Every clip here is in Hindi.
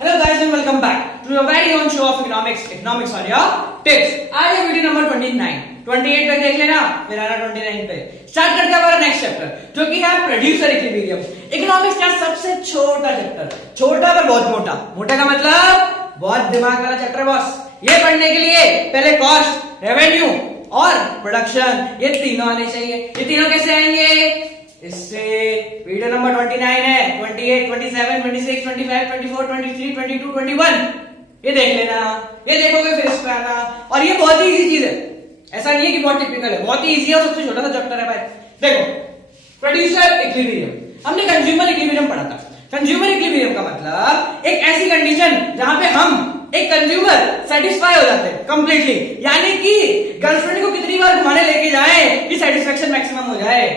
Hello guys and welcome back to your very own show of economics on your tips. आज है वीडियो नंबर 29, 28 तक देख लेना, फिर आना 29 पे। स्टार्ट करते हैं हमारा नेक्स्ट चैप्टर जो कि है प्रोड्यूसर इक्विलिब्रियम। इकोनॉमिक्स का सबसे छोटा चैप्टर, छोटा पर बहुत मोटा। मोटा का मतलब बहुत दिमाग वाला चैप्टर बॉस। ये पढ़ने के लिए पहले कॉस्ट, रेवेन्यू और प्रोडक्शन ये तीनों आने चाहिए। ये तीनों कैसे आएंगे? इससे वीडियो नंबर 29 है, 28, 27, 26, 25, 24, 23, 22, 21 ये देख लेना, ये देखोगे फिर इस पे आना। और ये बहुत ही इजी चीज है, ऐसा नहीं है कि बहुत टिपिकल है, बहुत ही इजी है और सबसे छोटा सा चैप्टर है भाई। देखो प्रोड्यूसर इक्विलिब्रियम, हमने कंज्यूमर इक्विलिब्रियम पढ़ा था। कंज्यूमर इक्विलिब्रियम का मतलब एक ऐसी कंडीशन जहां पे हम एक कंज्यूमर सेटिस्फाई हो जाते हैं कंप्लीटली, यानी कि गर्लफ्रेंड को कितनी बार घुमाने लेके जाए कि सेटिस्फेक्शन मैक्सिमम हो जाए।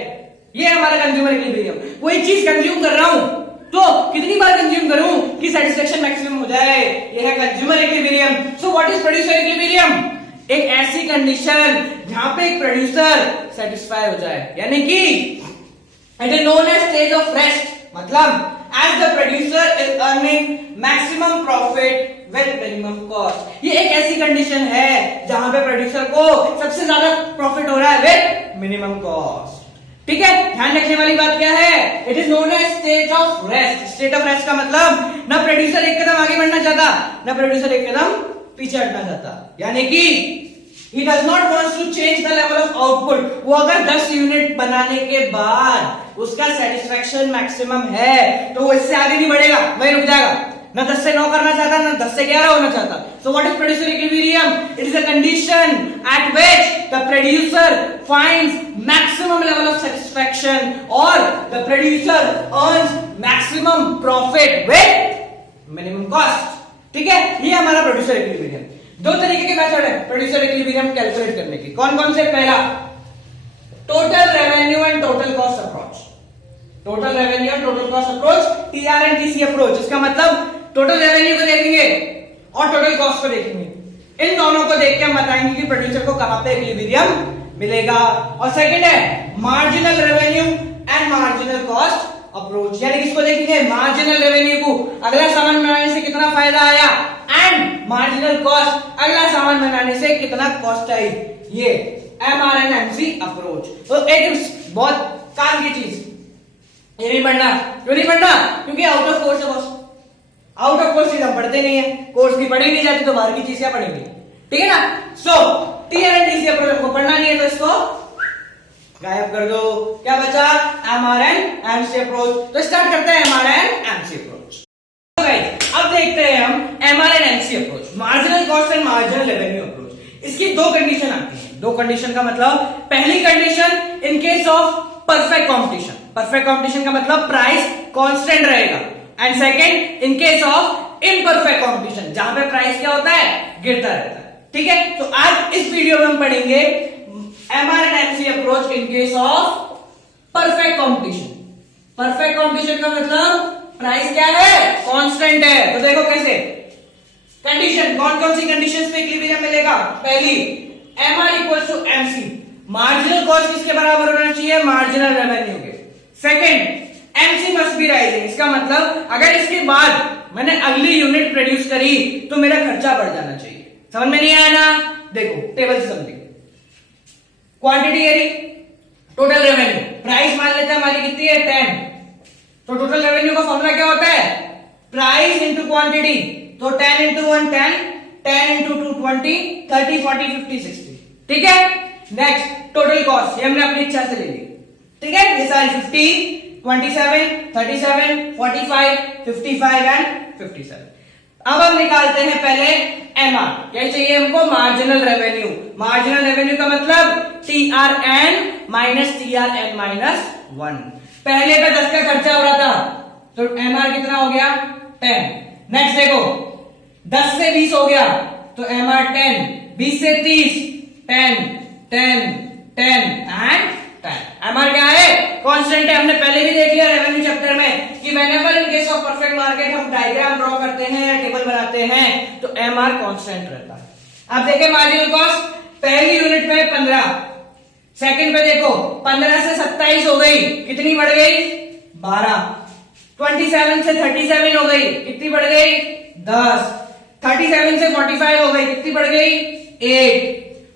ये है हमारा कंज्यूमर इक्विलिब्रियम। कोई चीज कंज्यूम कर रहा हूं तो कितनी बार कंज्यूम करूं कि सेटिस्फेक्शन मैक्सिमम हो जाए। ये है consumer equilibrium. So what is producer equilibrium? एक ऐसी कंडीशन जहां पे एक प्रोड्यूसर सेटिस्फाई हो जाए, यानी कि it is known as stage of rest. मतलब as the producer is earning maximum profit with minimum cost। ये एक ऐसी कंडीशन है जहां पे प्रोड्यूसर को सबसे ज्यादा प्रॉफिट हो रहा है विद मिनिमम कॉस्ट। ठीक है, ध्यान रखने वाली बात क्या है? It is known as state of rest. State of rest का मतलब ना प्रोड्यूसर एक कदम आगे बढ़ना चाहता, ना प्रोड्यूसर एक कदम पीछे हटना चाहता, यानी कि he does not want to change the level of output। वो अगर 10 यूनिट बनाने के बाद उसका सेटिस्फेक्शन मैक्सिमम है तो वो इससे आगे नहीं बढ़ेगा, वही रुक जाएगा। ना 10 से 9 करना चाहता, ना 10 से 11 होना चाहता। So what is producer equilibrium? It is a condition at which the producer finds maximum level of satisfaction or the producer earns maximum profit with minimum cost। ठीक है, ये हमारा प्रोड्यूसर इक्विलिब्रियम। दो तरीके के मेथड है प्रोड्यूसर इक्विलिब्रियम कैलकुलेट करने की। कौन कौन से? पहला total revenue and total cost approach. Total revenue and total cost approach, TR and TC approach. इसका मतलब टोटल रेवेन्यू को देखेंगे और टोटल कॉस्ट को देखेंगे। इन दोनों को देख के हम बताएंगे कि प्रोड्यूसर को कहां पे इक्विलिब्रियम मिलेगा। और सेकंड है marginal revenue and marginal cost approach, यानी किसको देखेंगे? मार्जिनल रेवेन्यू को, अगला सामान बनाने से कितना फायदा आया, एंड मार्जिनल कॉस्ट, अगला सामान बनाने से कितना कॉस्ट आई। ये MRNMC अप्रोच। तो एक बहुत काम की चीज, ये नहीं पढ़ना। क्यों नहीं पढ़ना? क्योंकि आउट ऑफ कोर्स है बॉस। आउट ऑफ कोर्स चीज हम पढ़ते नहीं है, कोर्स की पढ़ी नहीं जाती तो बाहर की चीज क्या पढ़ेंगे? ठीक है ना। सो TRNTC अप्रोच हमको पढ़ना नहीं है तो इसको गायब कर दो। क्या बचा? MRNMC approach. तो स्टार्ट करते हैं MRNMC अप्रोच। अब देखते हैं हम MRNMC approach, marginal cost and marginal revenue approach. इसकी दो कंडीशन आती है। दो कंडीशन का मतलब, पहली condition in case of perfect competition. Perfect competition का मतलब प्राइस कांस्टेंट रहेगा। And second in case of imperfect competition, जहां पे प्राइस क्या होता है? गिरता रहता है। ठीक है, तो आज इस वीडियो में हम पढ़ेंगे MRNMC approach in case of perfect competition. Perfect competition का मतलब प्राइस क्या है? कांस्टेंट है। तो देखो कैसे कंडीशन, कौन कौन सी कंडीशंस पे इक्विलिब्रियम मिलेगा? पहली MR equals to MC, marginal cost किसके बराबर होना चाहिए? मार्जिनल रेवेन्यू के। Second MC must be rising, इसका मतलब अगर इसके बाद मैंने अगली यूनिट प्रोड्यूस करी तो मेरा खर्चा बढ़ जाना चाहिए। समझ में नहीं आया ना? देखो टेबल से समझिए। क्वांटिटी एरी, टोटल रेवेन्यू, प्राइस मान लेते हैं हमारी कितनी है? 10। तो टोटल रेवेन्यू का फॉर्मूला क्या होता है? Price into quantity. तो 10 इंटू 1 10, 10 इंटू 2 20, 30 40 50 60। ठीक है। नेक्स्ट टोटल कॉस्ट, ये हमने अपनी इच्छा से ले ली। ठीक है, ये सारी 50, 27, 37, 45, 55 एंड 57। अब हम निकालते हैं पहले MR। क्या चाहिए हमको? Marginal revenue. मार्जिनल रेवेन्यू का मतलब TRN माइनस TRN माइनस 1। पहले पे 10 का खर्चा हो रहा था तो MR कितना हो गया? 10। नेक्स्ट देखो 10 से 20 हो गया तो MR 10, 20 से 30 10, 10, 10 एंड 10। MR क्या है? कांस्टेंट है। हमने पहले भी देख लिया रेवेन्यू चैप्टर में कि whenever in case of perfect market हम डायग्राम ड्रॉ करते हैं या टेबल बनाते हैं तो MR कांस्टेंट रहता है। अब देखें मार्जिनल कॉस्ट, पहली यूनिट में 15, सेकंड पे देखो 15 से 27 हो गई, कितनी बढ़ गई? 12। 27 से 37 हो गई, कितनी बढ़ गई? 10, 37 से 45 हो गई, कितनी बढ़ गई? 8,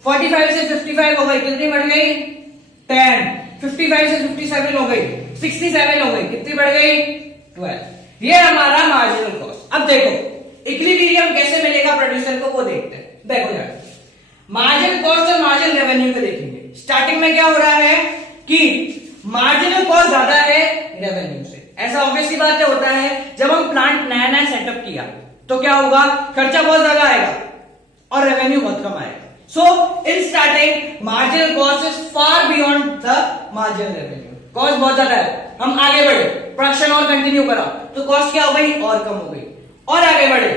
45 से 55 हो गई, कितनी बढ़ गई? 10, 55 से 57 हो गई, 67 हो गई, कितनी बढ़ गई? 12। ये हमारा मार्जिनल कॉस्ट। अब देखो इक्विलिब्रियम कैसे मिलेगा प्रोड्यूसर को, वो देखते हैं। देखो यार, मार्जिनल कॉस्ट और मार्जिनल रेवेन्यू को देखेंगे। स्टार्टिंग में क्या हो रहा है कि मार्जिनल कॉस्ट ज्यादा है रेवेन्यू से। ऐसा ऑब्वियसली बात होता है, जब हम प्लांट नया नया सेटअप किया तो क्या होगा, खर्चा बहुत ज्यादा आएगा और रेवेन्यू बहुत कम आएगा। So in starting marginal cost is far beyond the marginal revenue. Cost बहुत ज्यादा है, हम आगे बढ़े, प्रोडक्शन और कंटिन्यू करा तो कॉस्ट क्या हो गई? और कम हो गई। और आगे बढ़े,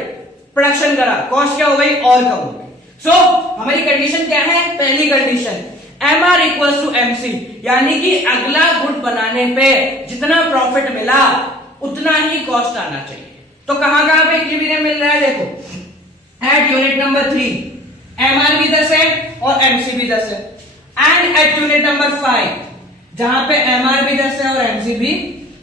प्रोडक्शन करा, कॉस्ट क्या हो गई? और कम हो गई। सो हमारी कंडीशन क्या है? पहली condition MR equal to MC, यानी कि अगला गुड बनाने पे जितना प्रॉफिट मिला उतना ही कॉस्ट आना चाहिए। तो कहां कहां पे इक्विलिब्रियम मिल रहा है? देखो एट यूनिट नंबर 3 MR भी 10 है और MC भी 10 है, एंड एट यूनिट नंबर 5 जहां पे MR भी 10 है और MC भी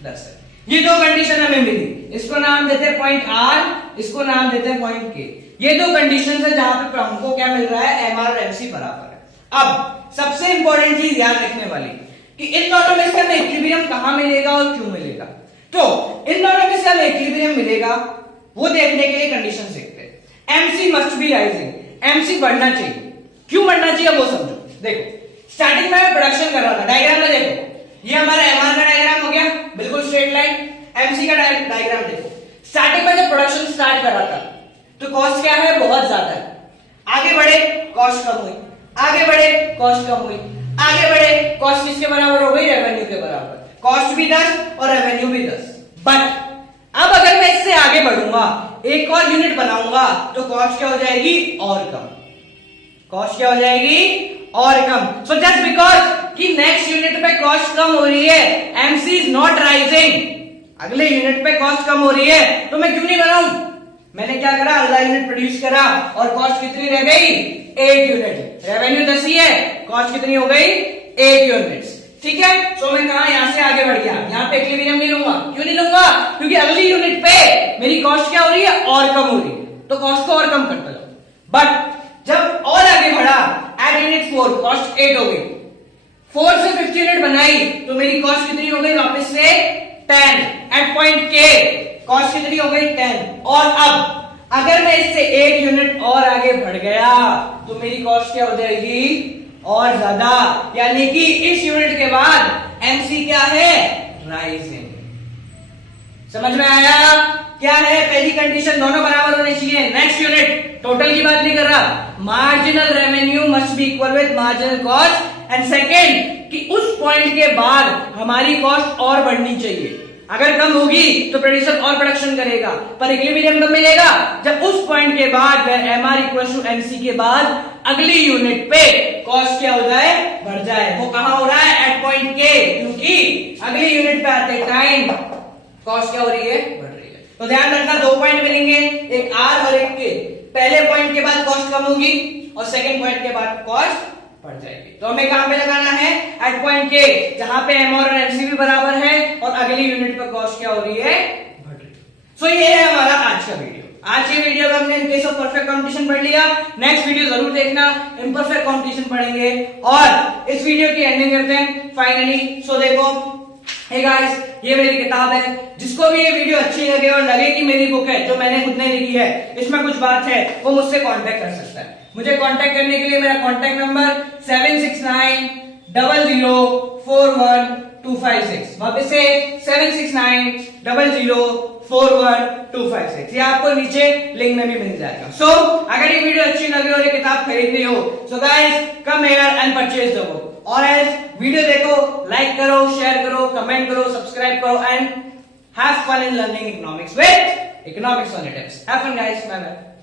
10 है। ये दो कंडीशन हमें मिली, इसको नाम देते हैं पॉइंट R, इसको नाम देते हैं पॉइंट K। ये दो कंडीशन है जहां पे हमको क्या मिल रहा है? MR और MC बराबर है। अब सबसे इंपॉर्टेंट चीज याद रखने वाली कि इन दोनों में से हमें इक्विलिब्रियम कहां मिलेगा और क्यों मिलेगा। तो इन दोनों में से हमें इक्विलिब्रियम मिलेगा वो देखने के लिए कंडीशन देखते हैं। MC must be rising, MC बढ़ना चाहिए। क्यों बढ़ना चाहिए वो समझो। देखो स्टार्टिंग में प्रोडक्शन कर रहा था, डायग्राम में देखो, ये हमारा MR का डायग्राम हो गया, बिल्कुल स्ट्रेट लाइन। MC का डायग्राम देखो, स्टार्टिंग में जब प्रोडक्शन स्टार्ट कर रहा था तो कॉस्ट क्या है? बहुत ज्यादा है। आगे बढ़े कॉस्ट कम हुई, आगे बढ़े कॉस्ट कम हुई, आगे बढ़े कॉस्ट किसके बराबर हो गई? रेवेन्यू के बराबर। कॉस्ट भी 10 और रेवेन्यू भी 10। बट अब अगर मैं इससे आगे बढ़ूंगा, एक और यूनिट बनाऊंगा तो कॉस्ट क्या हो जाएगी? और कम। कॉस्ट क्या हो जाएगी? और कम। सो जस्ट बिकॉज कि नेक्स्ट यूनिट पे कॉस्ट कम हो रही है, MC इज नॉट राइजिंग, अगले यूनिट पे कॉस्ट कम हो रही है तो मैं क्यों नहीं बनाऊं? मैंने क्या करा? अगला यूनिट प्रोड्यूस करा और कॉस्ट कितनी रह गई? 8 यूनिट। रेवेन्यू 10 ही है, कॉस्ट कितनी हो गई? 8 यूनिट्स। ठीक है, सो मैं कहा यहां से आगे बढ़ गया, यहां पे इक्विलिब्रियम नहीं लूंगा। क्यों नहीं लूंगा? क्योंकि अगली यूनिट पे मेरी कॉस्ट क्या हो रही है? और कम हो रही है, तो कॉस्ट को और कम करता जाओ। बट जब और आगे बढ़ा, एट यूनिट 4 कॉस्ट 8 हो गई, 4 से 50 यूनिट बनाई तो मेरी कॉस्ट कितनी हो गई? वापस से 10। एट पॉइंट K कॉस्ट कितनी हो गई? 10। और अब अगर मैं इससे 1 यूनिट और आगे बढ़ गया तो मेरी कॉस्ट क्या हो जाएगी? और ज्यादा, यानी कि इस यूनिट के बाद MC क्या है? राइजिंग। समझ में आया? क्या है पहली कंडीशन? दोनों बराबर होने चाहिए। नेक्स्ट यूनिट टोटल की बात नहीं कर रहा, marginal revenue must be equal with marginal cost. And second कि उस पॉइंट के बाद हमारी कॉस्ट और बढ़नी चाहिए। अगर कम होगी तो प्रोड्यूसर और प्रोडक्शन करेगा, पर इक्विलिब्रियम कब मिलेगा? जब उस पॉइंट के बाद MR इक्वल टू MC के बाद अगली यूनिट पे कॉस्ट क्या हो जाए? बढ़ जाए। वो कहां हो रहा है? एट पॉइंट K, क्योंकि अगली यूनिट पे आते टाइम कॉस्ट क्या हो रही है? बढ़ रही है। तो ध्यान रखना, 2 पॉइंट मिलेंगे, एक R और एक K। पहले पॉइंट के बाद कॉस्ट कम होगी और सेकेंड पॉइंट के बाद कॉस्ट बढ़ जाएगी। तो हमें कहां पे लगाना है? एट पॉइंट K, जहां पे MR और MC भी बराबर है और अगली यूनिट पर कॉस्ट क्या हो रही है? बढ़ रही है। सो ये है हमारा आज का वीडियो। आज के वीडियो में हमने in case of perfect competition पढ़ लिया। नेक्स्ट वीडियो जरूर देखना, इम्परफेक्ट कंपटीशन पढ़ेंगे और इस वीडियो की एंडिंग करते हैं फाइनली। सो देखो, हे गाइस, ये मेरी किताब है। जिसको भी ये वीडियो अच्छी लगे और लगे कि मेरी बुक है जो मैंने खुद ने लिखी है, इसमें कुछ बात है, वो मुझसे कांटेक्ट कर सकता है। मुझे कांटेक्ट करने के लिए मेरा कांटेक्ट नंबर 7690041256। वापस से 7690041256। ये आपको नीचे लिंक में भी मिल जाएगा। सो अगर ये वीडियो अच्छी लगी और ये किताब खरीदनी हो, so guys come here and purchase the book. और एल्स वीडियो देखो, लाइक करो, शेयर करो, कमेंट करो, सब्सक्राइब करो and have fun in learning economics with economics on tips. Have fun guys, bye bye.